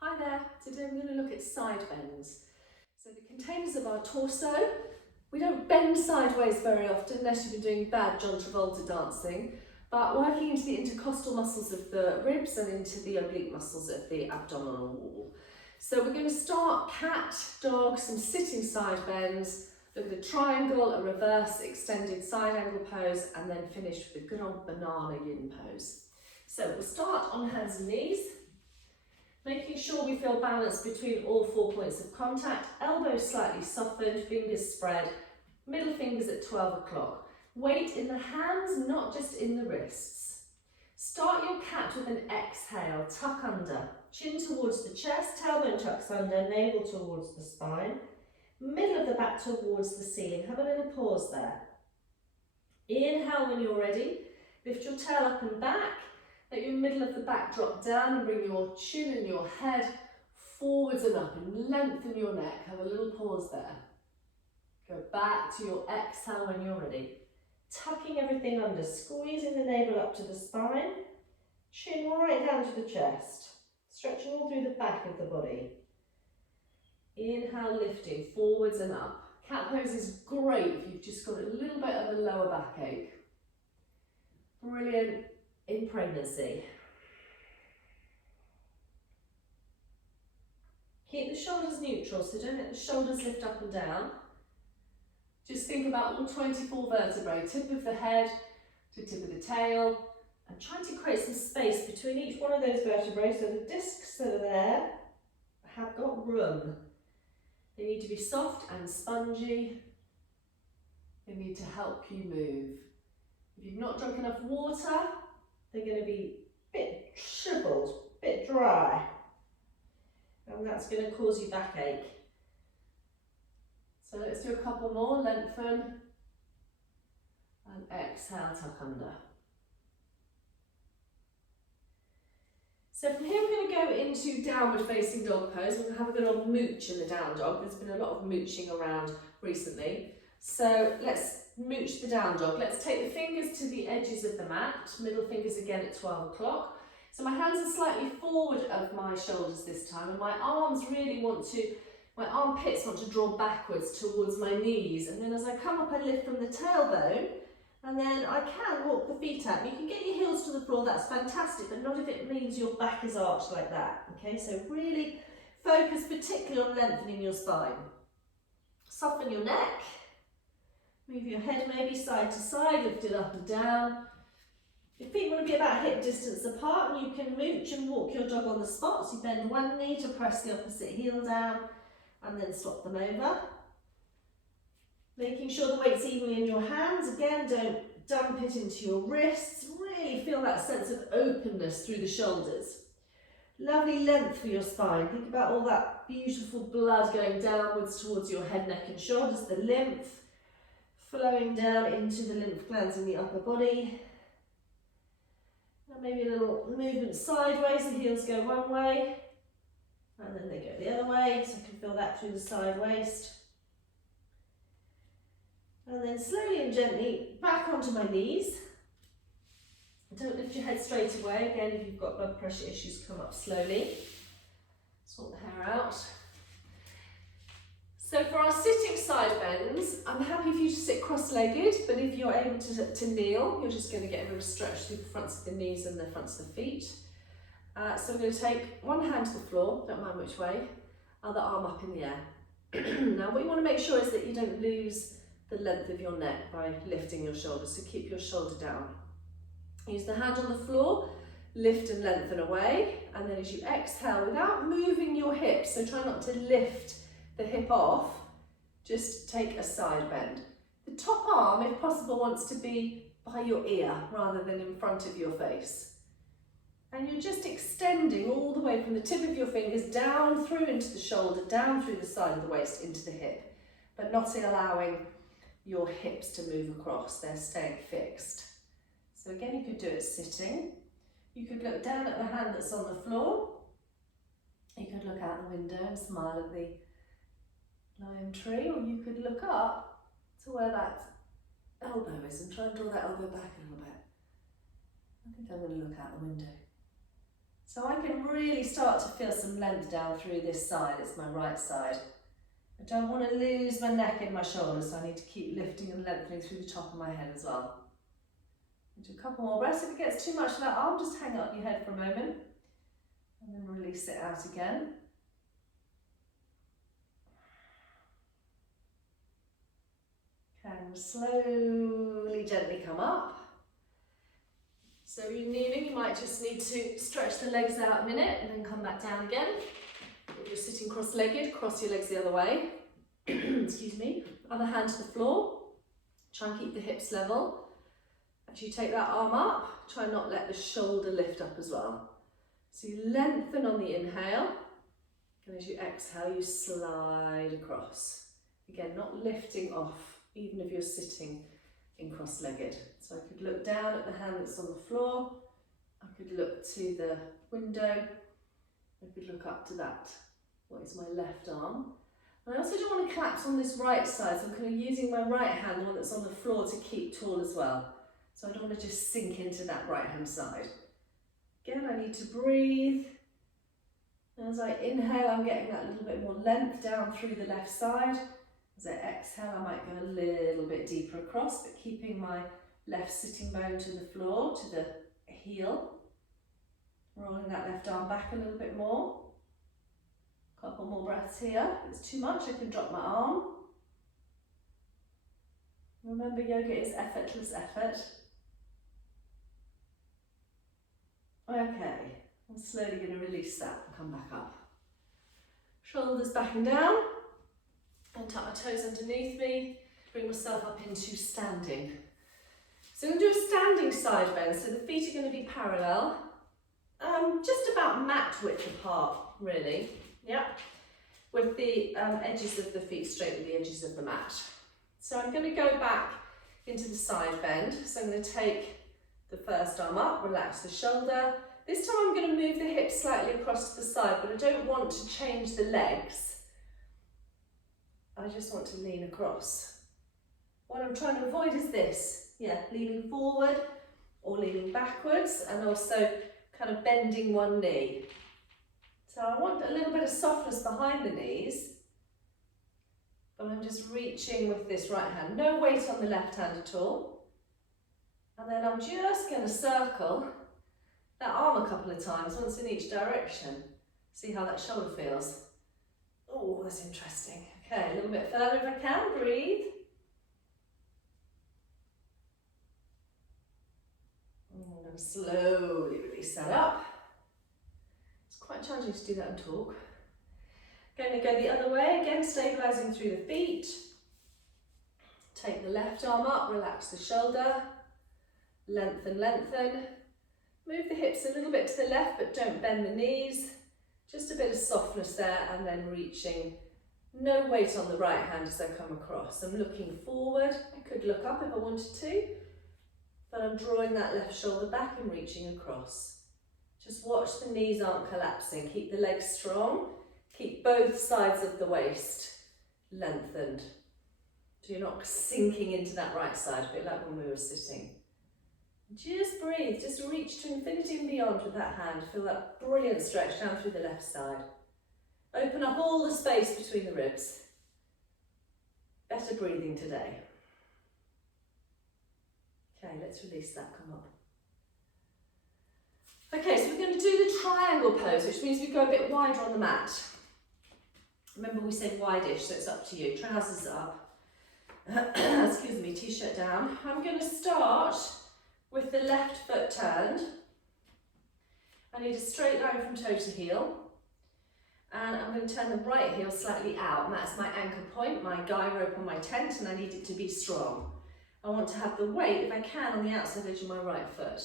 Hi there, today we're going to look at side bends. So the containers of our torso, we don't bend sideways very often unless you've been doing bad John Travolta dancing, but working into the intercostal muscles of the ribs and into the oblique muscles of the abdominal wall. So we're going to start cat, dog, some sitting side bends, look at a triangle, a reverse extended side angle pose, and then finish with a good old banana yin pose. So we'll start on hands and knees, making sure we feel balance between all 4 points of contact, elbows slightly softened, fingers spread, middle fingers at 12 o'clock. Weight in the hands, not just in the wrists. Start your cat with an exhale, tuck under, chin towards the chest, tailbone tucks under, navel towards the spine, middle of the back towards the ceiling. Have a little pause there. Inhale when you're ready, lift your tail up and back. Let your middle of the back drop down and bring your chin and your head forwards and up and lengthen your neck. Have a little pause there. Go back to your exhale when you're ready. Tucking everything under, squeezing the navel up to the spine, chin right down to the chest, stretching all through the back of the body. Inhale, lifting forwards and up. Cat pose is great if you've just got a little bit of a lower backache. Brilliant in pregnancy. Keep the shoulders neutral, so don't let the shoulders lift up and down. Just think about all 24 vertebrae, tip of the head to tip of the tail, and try to create some space between each one of those vertebrae so the discs that are there have got room. They need to be soft and spongy. They need to help you move. If you've not drunk enough water, they're going to be a bit shriveled, a bit dry, and that's going to cause you backache. So let's do a couple more, lengthen, and exhale, tuck under. So from here we're going to go into downward facing dog pose. We're going to have a good old mooch in the down dog. There's been a lot of mooching around recently. So let's mooch the down dog. Let's take the fingers to the edges of the mat, middle fingers again at 12 o'clock. So my hands are slightly forward of my shoulders this time, and my arms really my armpits want to draw backwards towards my knees. And then as I come up, I lift from the tailbone, and then I can walk the feet out. You can get your heels to the floor, that's fantastic, but not if it means your back is arched like that. Okay, so really focus particularly on lengthening your spine. Soften your neck. Move your head maybe side to side, lift it up and down. Your feet want to be about hip distance apart, and you can mooch and walk your dog on the spot. So you bend one knee to press the opposite heel down and then swap them over. Making sure the weight's evenly in your hands. Again, don't dump it into your wrists. Really feel that sense of openness through the shoulders. Lovely length for your spine. Think about all that beautiful blood going downwards towards your head, neck and shoulders, the lymph flowing down into the lymph glands in the upper body. And maybe a little movement sideways, the heels go one way and then they go the other way, so I can feel that through the side waist. And then slowly and gently back onto my knees. Don't lift your head straight away. Again, if you've got blood pressure issues, come up slowly. Sort the hair out. So for our sitting side bends, I'm happy for you to sit cross-legged, but if you're able to kneel, you're just going to get a little stretch through the fronts of the knees and the fronts of the feet. So I'm going to take one hand to the floor, don't mind which way, other arm up in the air. Now what you want to make sure is that you don't lose the length of your neck by lifting your shoulders, so keep your shoulder down. Use the hand on the floor, lift and lengthen away, and then as you exhale, without moving your hips, so try not to lift the hip off, just take a side bend. The top arm, if possible, wants to be by your ear rather than in front of your face. And you're just extending all the way from the tip of your fingers down through into the shoulder, down through the side of the waist into the hip, but not allowing your hips to move across, they're staying fixed. So again, you could do it sitting. You could look down at the hand that's on the floor. You could look out the window and smile at the lime tree, or you could look up to where that elbow is and try and draw that elbow back a little bit. I think I'm going to look out the window. So I can really start to feel some length down through this side. It's my right side. I don't want to lose my neck in my shoulders, so I need to keep lifting and lengthening through the top of my head as well. Do a couple more breaths. If it gets too much of that arm, just hang it on your head for a moment and then release it out again. Okay, and slowly, gently come up. So if you're kneeling, you might just need to stretch the legs out a minute and then come back down again. If you're sitting cross-legged, cross your legs the other way. Excuse me. Other hand to the floor. Try and keep the hips level. As you take that arm up, try not let the shoulder lift up as well. So you lengthen on the inhale, and as you exhale, you slide across. Again, not lifting off, even if you're sitting in cross-legged. So I could look down at the hand that's on the floor, I could look to the window, I could look up to that, what is my left arm. And I also don't want to collapse on this right side, so I'm kind of using my right hand, the one that's on the floor, to keep tall as well. So I don't want to just sink into that right hand side. Again, I need to breathe. As I inhale, I'm getting that little bit more length down through the left side. As I exhale, I might go a little bit deeper across, but keeping my left sitting bone to the floor, to the heel. Rolling that left arm back a little bit more. Couple more breaths here. If it's too much, I can drop my arm. Remember, yoga is effortless effort. Okay, I'm slowly going to release that and come back up. Shoulders back and down. And tuck my toes underneath me. Bring myself up into standing. So I'm going to do a standing side bend. So the feet are going to be parallel. Just about mat width apart, really. Yeah. With the edges of the feet straight with the edges of the mat. So I'm going to go back into the side bend. So I'm going to take the first arm up, relax the shoulder. This time I'm going to move the hips slightly across to the side, but I don't want to change the legs. I just want to lean across. What I'm trying to avoid is this. Yeah, leaning forward or leaning backwards, and also kind of bending one knee. So I want a little bit of softness behind the knees, but I'm just reaching with this right hand. No weight on the left hand at all. And then I'm just going to circle that arm a couple of times, once in each direction. See how that shoulder feels. Oh, that's interesting. Okay, a little bit further if I can. Breathe. And I'm going to slowly release that up. It's quite challenging to do that and talk. Going to go the other way, again stabilising through the feet. Take the left arm up, relax the shoulder. Lengthen, lengthen. Move the hips a little bit to the left, but don't bend the knees. Just a bit of softness there, and then reaching. No weight on the right hand as I come across. I'm looking forward. I could look up if I wanted to, but I'm drawing that left shoulder back and reaching across. Just watch the knees aren't collapsing. Keep the legs strong. Keep both sides of the waist lengthened. So you're not sinking into that right side, a bit like when we were sitting. Just breathe, just reach to infinity and beyond with that hand. Feel that brilliant stretch down through the left side. Open up all the space between the ribs. Better breathing today. Okay, let's release that, come up. Okay, so we're going to do the triangle pose, which means we go a bit wider on the mat. Remember, we say wide-ish, so it's up to you. Trousers up. Excuse me, t-shirt down. I'm going to start with the left foot turned. I need a straight line from toe to heel. And I'm going to turn the right heel slightly out, and that's my anchor point, my guy rope on my tent, and I need it to be strong. I want to have the weight, if I can, on the outside edge of my right foot.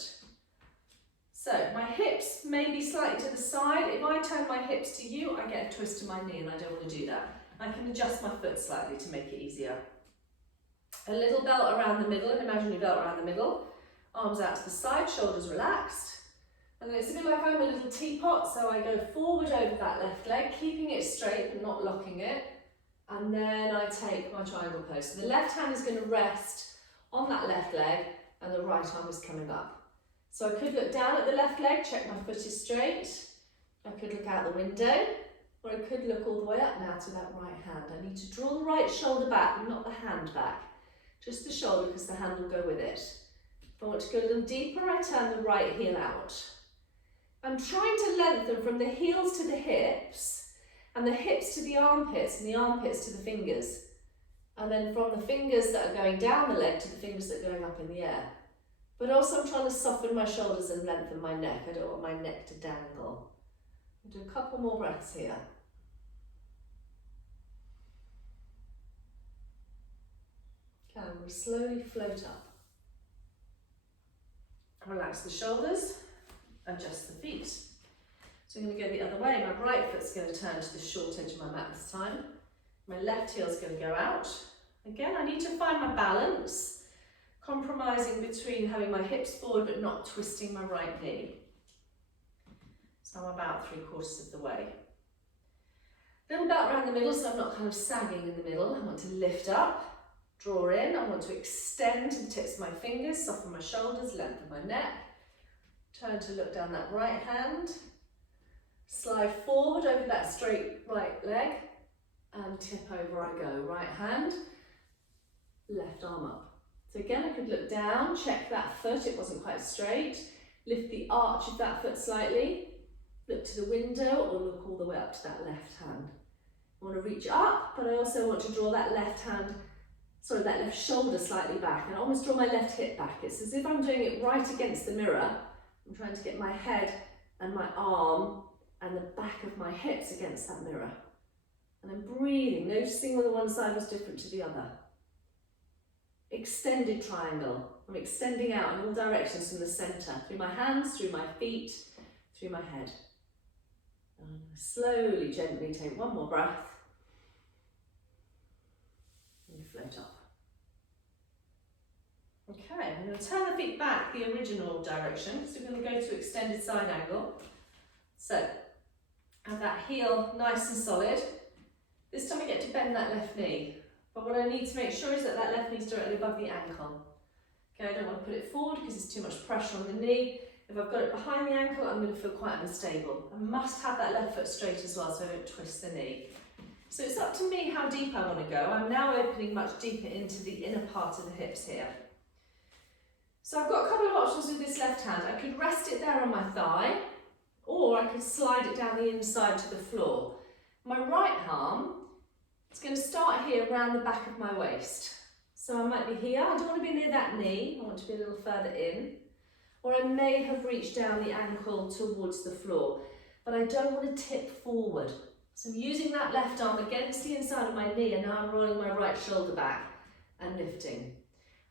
So my hips may be slightly to the side. If I turn my hips to you, I get a twist to my knee, and I don't want to do that. I can adjust my foot slightly to make it easier. A little belt around the middle, an imaginary belt around the middle. Arms out to the side, shoulders relaxed. And then it's a bit like I'm a little teapot, so I go forward over that left leg, keeping it straight but not locking it. And then I take my triangle pose. So the left hand is going to rest on that left leg and the right arm is coming up. So I could look down at the left leg, check my foot is straight. I could look out the window, or I could look all the way up now to that right hand. I need to draw the right shoulder back, but not the hand back. Just the shoulder, because the hand will go with it. If I want to go a little deeper, I turn the right heel out. I'm trying to lengthen from the heels to the hips, and the hips to the armpits, and the armpits to the fingers. And then from the fingers that are going down the leg to the fingers that are going up in the air. But also I'm trying to soften my shoulders and lengthen my neck. I don't want my neck to dangle. I'll do a couple more breaths here. Okay, I'm going to slowly float up. Relax the shoulders, adjust the feet. So I'm going to go the other way. My right foot's going to turn to the short edge of my mat this time. My left heel's going to go out. Again, I need to find my balance, compromising between having my hips forward but not twisting my right knee. So I'm about 3/4 of the way. Little belt around the middle so I'm not kind of sagging in the middle. I want to lift up, draw in. I want to extend to the tips of my fingers, soften my shoulders, lengthen my neck. Turn to look down that right hand. Slide forward over that straight right leg and tip over I go. Right hand, left arm up. So again, I could look down, check that foot, it wasn't quite straight. Lift the arch of that foot slightly. Look to the window or look all the way up to that left hand. I want to reach up, but I also want to draw that left shoulder slightly back and almost draw my left hip back. It's as if I'm doing it right against the mirror. I'm trying to get my head and my arm and the back of my hips against that mirror. And I'm breathing, noticing whether one side was different to the other. Extended triangle. I'm extending out in all directions from the centre, through my hands, through my feet, through my head. And slowly, gently take one more breath. And float up. Okay, I'm going to turn the feet back the original direction, so we're going to go to extended side angle. So, have that heel nice and solid. This time I get to bend that left knee. But what I need to make sure is that that left knee is directly above the ankle. Okay, I don't want to put it forward because there's too much pressure on the knee. If I've got it behind the ankle, I'm going to feel quite unstable. I must have that left foot straight as well so I don't twist the knee. So it's up to me how deep I want to go. I'm now opening much deeper into the inner part of the hips here. So I've got a couple of options with this left hand. I could rest it there on my thigh, or I could slide it down the inside to the floor. My right arm, it's going to start here around the back of my waist. So I might be here, I don't want to be near that knee, I want to be a little further in. Or I may have reached down the ankle towards the floor, but I don't want to tip forward. So I'm using that left arm against the inside of my knee and now I'm rolling my right shoulder back and lifting.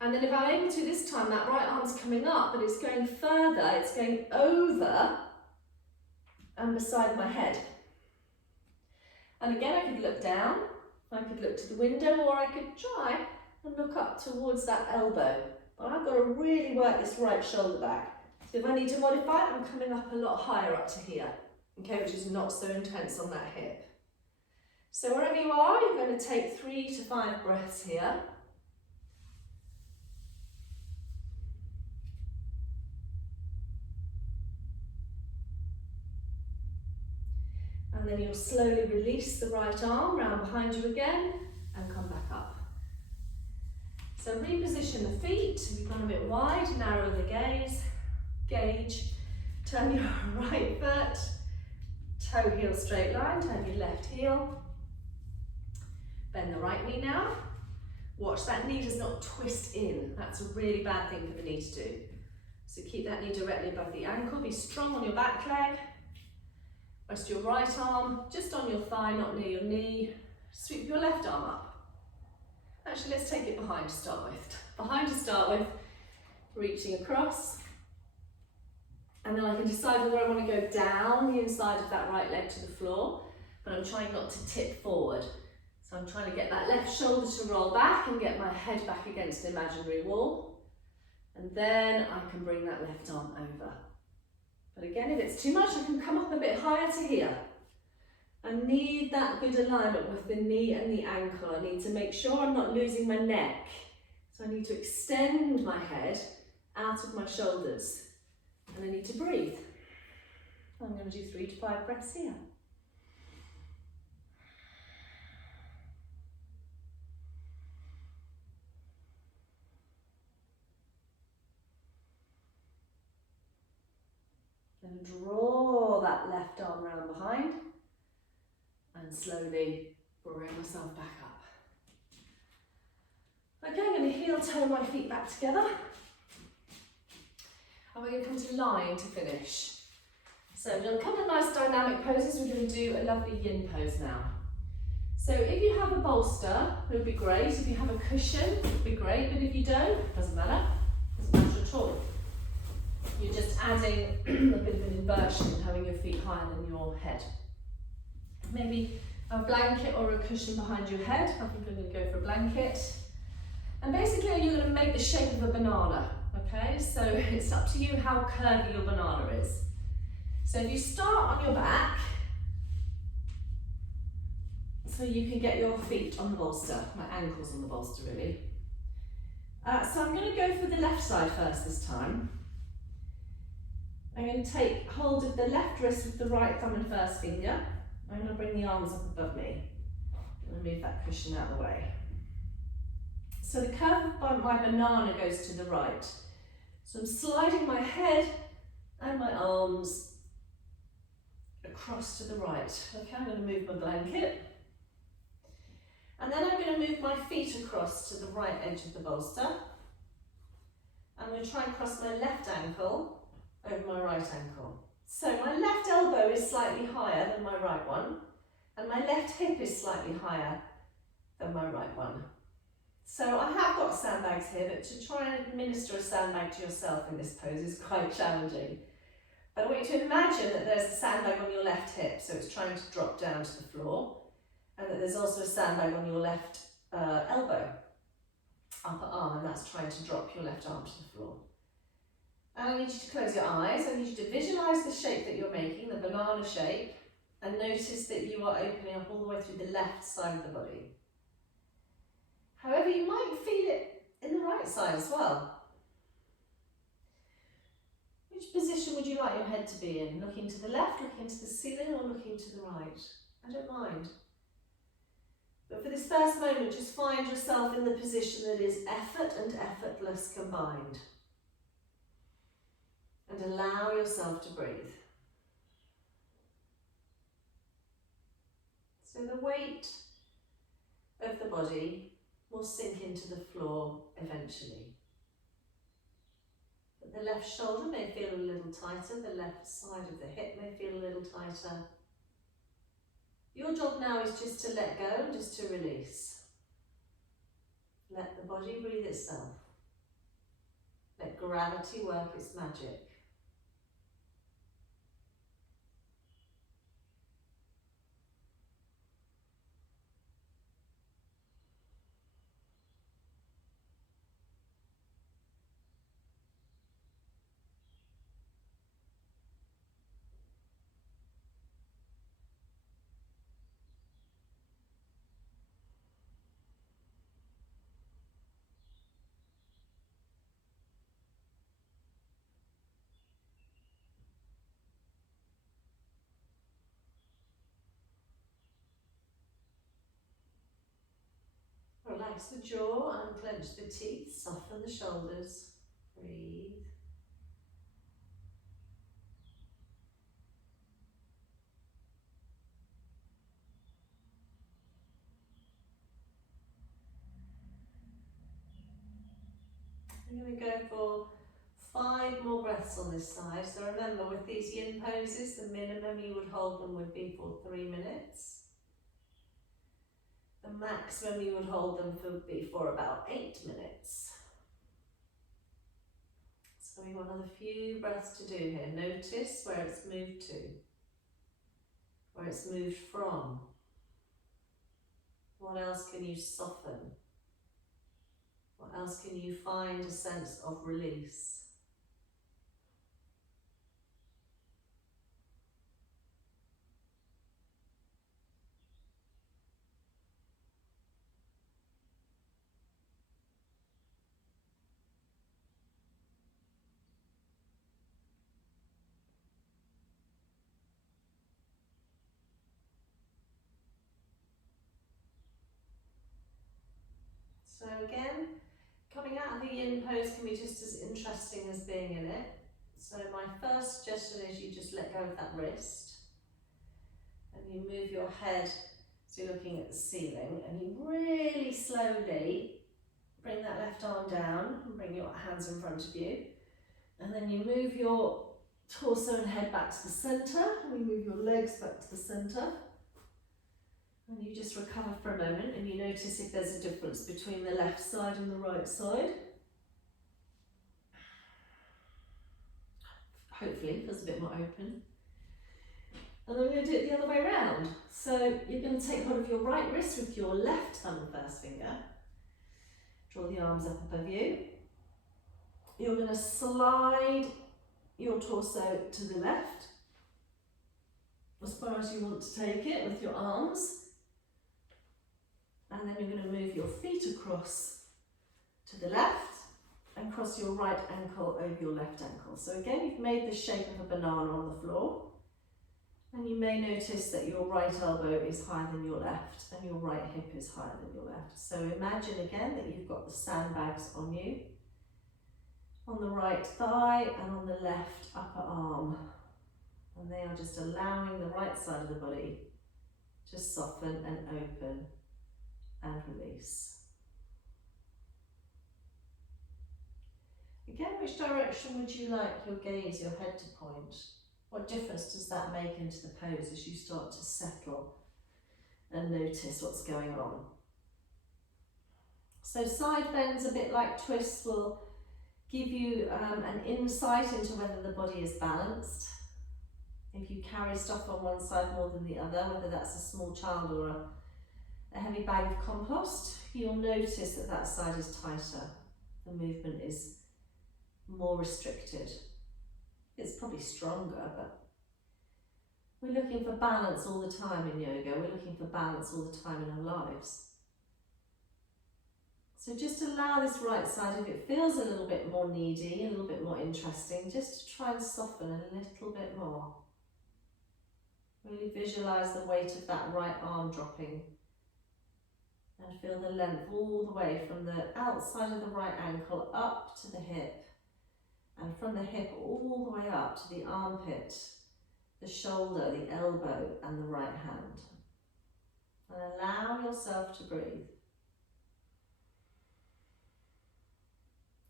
And then if I'm able to this time, that right arm's coming up, but it's going further, it's going over and beside my head. And again, I could look down, I could look to the window, or I could try and look up towards that elbow. But I've got to really work this right shoulder back. So if I need to modify it, I'm coming up a lot higher up to here, okay, which is not so intense on that hip. So wherever you are, you're going to take 3 to 5 breaths here. And then you'll slowly release the right arm round behind you again and come back up. So reposition the feet. We've gone a bit wide, narrow the gauge. Turn your right foot, toe heel straight line, turn your left heel. Bend the right knee now. Watch that knee does not twist in. That's a really bad thing for the knee to do. So keep that knee directly above the ankle. Be strong on your back leg. Rest your right arm just on your thigh, not near your knee. Sweep your left arm up. Actually, let's take it behind to start with. Behind to start with, reaching across. And then I can decide whether I want to go down the inside of that right leg to the floor, but I'm trying not to tip forward. So I'm trying to get that left shoulder to roll back and get my head back against an imaginary wall. And then I can bring that left arm over. But again, if it's too much, I can come up a bit higher to here. I need that good alignment with the knee and the ankle. I need to make sure I'm not losing my neck. So I need to extend my head out of my shoulders. And I need to breathe. I'm going to do 3 to 5 breaths here. Then draw that left arm round behind and slowly bring myself back up. Okay, I'm going to heel toe my feet back together. And we're going to come to lying to finish. So we've done a couple of nice dynamic poses. We're going to do a lovely yin pose now. So if you have a bolster, it would be great. If you have a cushion, it would be great. But if you don't, doesn't matter. Doesn't matter at all. You're just adding a bit of an inversion, having your feet higher than your head. Maybe a blanket or a cushion behind your head. I think I'm going to go for a blanket. And basically you're going to make the shape of a banana, okay? So it's up to you how curvy your banana is. So if you start on your back, so you can get your feet on the bolster, my ankles on the bolster really. So I'm going to go for the left side first this time. I'm going to take hold of the left wrist with the right thumb and first finger. I'm going to bring the arms up above me. I'm going to move that cushion out of the way. So the curve of my banana goes to the right. So I'm sliding my head and my arms across to the right. Okay, I'm going to move my blanket. And then I'm going to move my feet across to the right edge of the bolster. I'm going to try and cross my left ankle over my right ankle. So my left elbow is slightly higher than my right one, and my left hip is slightly higher than my right one. So I have got sandbags here, but to try and administer a sandbag to yourself in this pose is quite challenging. But I want you to imagine that there's a sandbag on your left hip, so it's trying to drop down to the floor, and that there's also a sandbag on your left elbow, upper arm, and that's trying to drop your left arm to the floor. And I need you to close your eyes. I need you to visualise the shape that you're making, the banana shape, and notice that you are opening up all the way through the left side of the body. However, you might feel it in the right side as well. Which position would you like your head to be in? Looking to the left, looking to the ceiling, or looking to the right? I don't mind. But for this first moment, just find yourself in the position that is effort and effortless combined. And allow yourself to breathe. So the weight of the body will sink into the floor eventually. But the left shoulder may feel a little tighter, the left side of the hip may feel a little tighter. Your job now is just to let go and just to release. Let the body breathe itself. Let gravity work its magic. Relax the jaw, unclench the teeth, soften the shoulders. Breathe. I'm going to go for 5 more breaths on this side. So remember, with these yin poses, the minimum you would hold them would be for 3 minutes. The maximum you would hold them would be for about 8 minutes. So we want another few breaths to do here. Notice where it's moved to, where it's moved from. What else can you soften? What else can you find a sense of release? So again, coming out of the yin pose can be just as interesting as being in it. So my first suggestion is you just let go of that wrist and you move your head so you're looking at the ceiling, and you really slowly bring that left arm down and bring your hands in front of you, and then you move your torso and head back to the centre, and you move your legs back to the centre, and you just recover for a moment and you notice if there's a difference between the left side and the right side. Hopefully it feels a bit more open. And then we're going to do it the other way around. So you're going to take hold of your right wrist with your left thumb and first finger. Draw the arms up above you. You're going to slide your torso to the left as far as you want to take it with your arms. And then you're going to move your feet across to the left and cross your right ankle over your left ankle. So again, you've made the shape of a banana on the floor. And you may notice that your right elbow is higher than your left and your right hip is higher than your left. So imagine again that you've got the sandbags on you, on the right thigh and on the left upper arm. And they are just allowing the right side of the body to soften and open and release. Again, which direction would you like your gaze, your head to point? What difference does that make into the pose as you start to settle and notice what's going on? So side bends, a bit like twists, will give you an insight into whether the body is balanced. If you carry stuff on one side more than the other, whether that's a small child or a heavy bag of compost, you'll notice that that side is tighter. The movement is more restricted. It's probably stronger, but we're looking for balance all the time in yoga. We're looking for balance all the time in our lives. So just allow this right side, if it feels a little bit more needy, a little bit more interesting, just to try and soften a little bit more. Really visualize the weight of that right arm dropping and feel the length all the way from the outside of the right ankle up to the hip. And from the hip all the way up to the armpit, the shoulder, the elbow and the right hand. And allow yourself to breathe.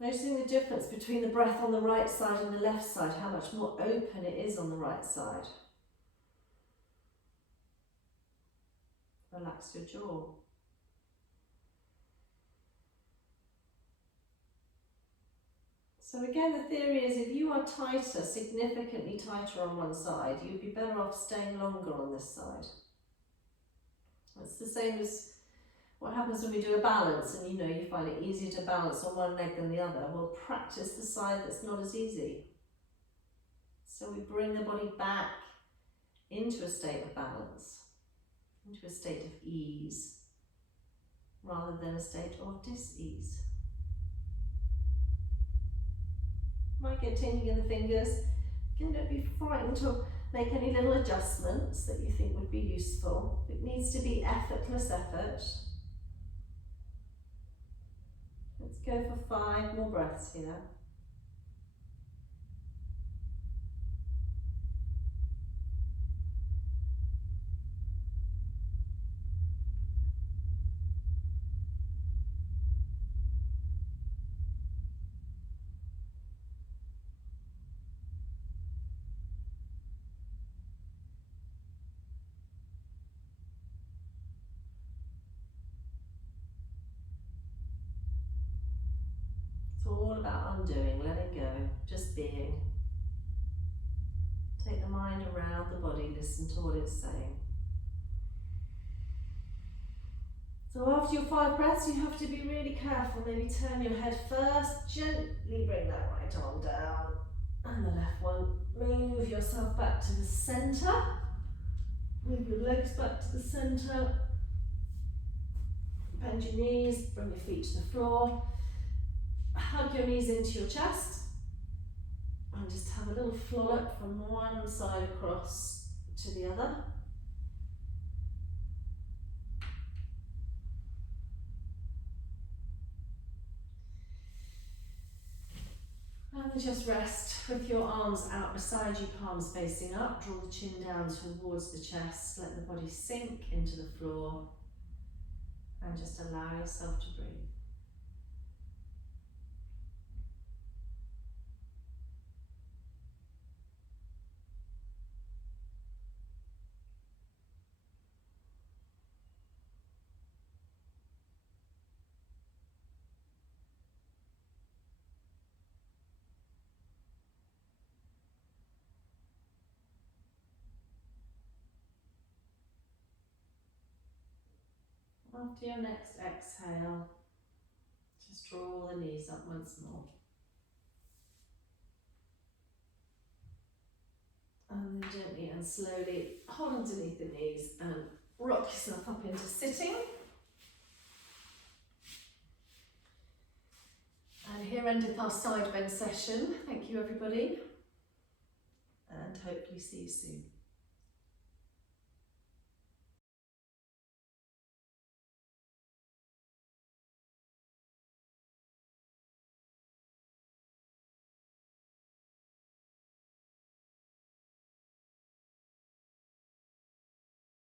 Noticing the difference between the breath on the right side and the left side, how much more open it is on the right side. Relax your jaw. So again, the theory is if you are tighter, significantly tighter on one side, you'd be better off staying longer on this side. It's the same as what happens when we do a balance and you find it easier to balance on one leg than the other. We'll practice the side that's not as easy. So we bring the body back into a state of balance, into a state of ease, rather than a state of dis-ease. Might get tingling in the fingers. Again, don't be frightened to make any little adjustments that you think would be useful. It needs to be effortless effort. Let's go for 5 more breaths here. It's all about undoing, letting go, just being. Take the mind around the body, listen to what it's saying. So after your 5 breaths, you have to be really careful. Maybe turn your head first, gently bring that right arm down, and the left one. Move yourself back to the centre. Move your legs back to the centre. Bend your knees, bring your feet to the floor. Hug your knees into your chest and just have a little flollop from one side across to the other. And just rest with your arms out beside you, palms facing up. Draw the chin down towards the chest. Let the body sink into the floor. And just allow yourself to breathe. After your next exhale, just draw the knees up once more. And then gently and slowly hold underneath the knees and rock yourself up into sitting. And here endeth our side bend session. Thank you everybody, and hopefully see you soon.